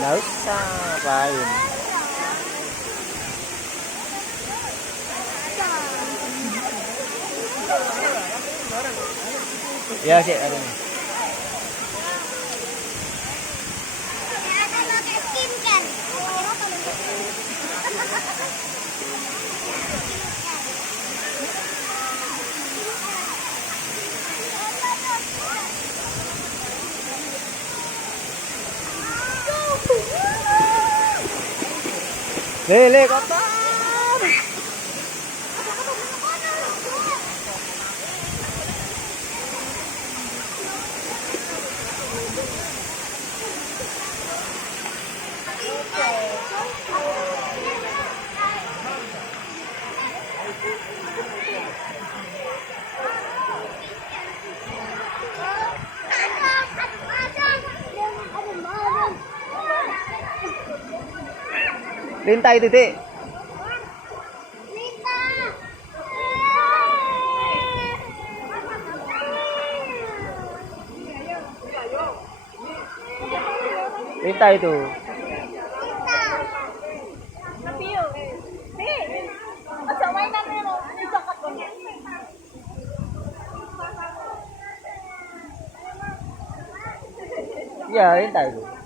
Nggak usah ngapain. Ya sih ada nih. Lele kotor. Lintai titik. Lintai itu. Ya, lintai itu.